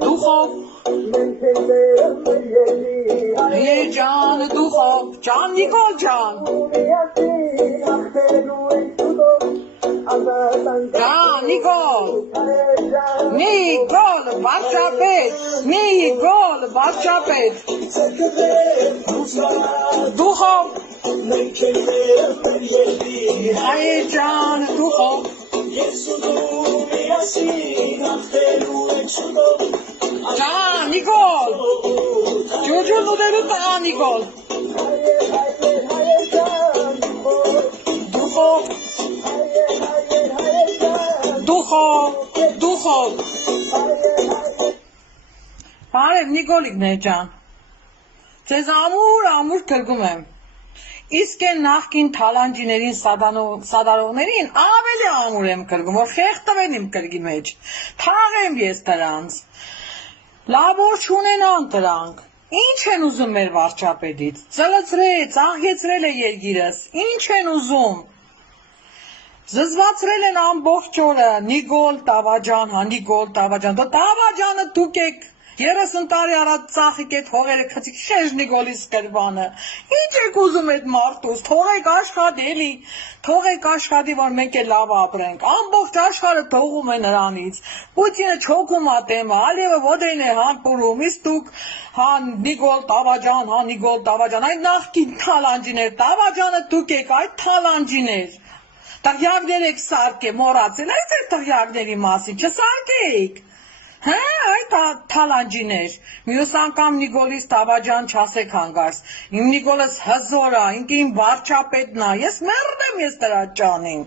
Duchov Can Duchov Can Nicole Can Can Nicole Nicole Varchapet Nicole Varchapet Duchov Can Duchov Can Nicole Juju Nudelu Can Nicole Duchov Duchov Բարև Նիկոլիկներ ջան Ձեզ ամուր գրգում եմ Իսկ են նախքին թալանջիներին սադարողներին ավելի ամուր եմ գրգում որ խեղտվեն իմ գրգի մեջ թաղեմ ես դրանց լավոր չունենան դրանք Ինչ են ուզում մեր վարչապետից ծլծրեց աղեցրել է երգիրս Ինչ են ուզում Զզվացրել են ամբողջ օրը Նիկոլ Տավաջան, Նիկոլ Տավաջան, դու Տավաջանը դուք եք 30 տարի առաջ ծախիկ այդ հողերը քցիկ շեժ Նիկոլիս կրվանը Ինչ եք ուզում այդ մարդուց թողեք աշխատելի թողեք աշխատի որ մենք էլ լավ ապրենք ամբողջ աշխարհը թողում է նրանից Պուտինը չոքում է տեմը Ալիևը ոդեն է հանպուրում իսկ դուք Նիկոլ Տավաջան, Նիկոլ Տավաջան այդ նախքին թալանջիներ Տավաջանը դուք եք այդ թալանջիներ Տղյակներ եք սարքե մորացել այդ էր տղյակների մասին չսարքեիք Հա այդ թալանջիներ Մյուս անգամ Նիկոլիս Տավաջան չասեք հանգարս Իմ Նիկոլս հզոր է ինքը իմ վարչապետն է ես մեռնեմ ես դրա ջանին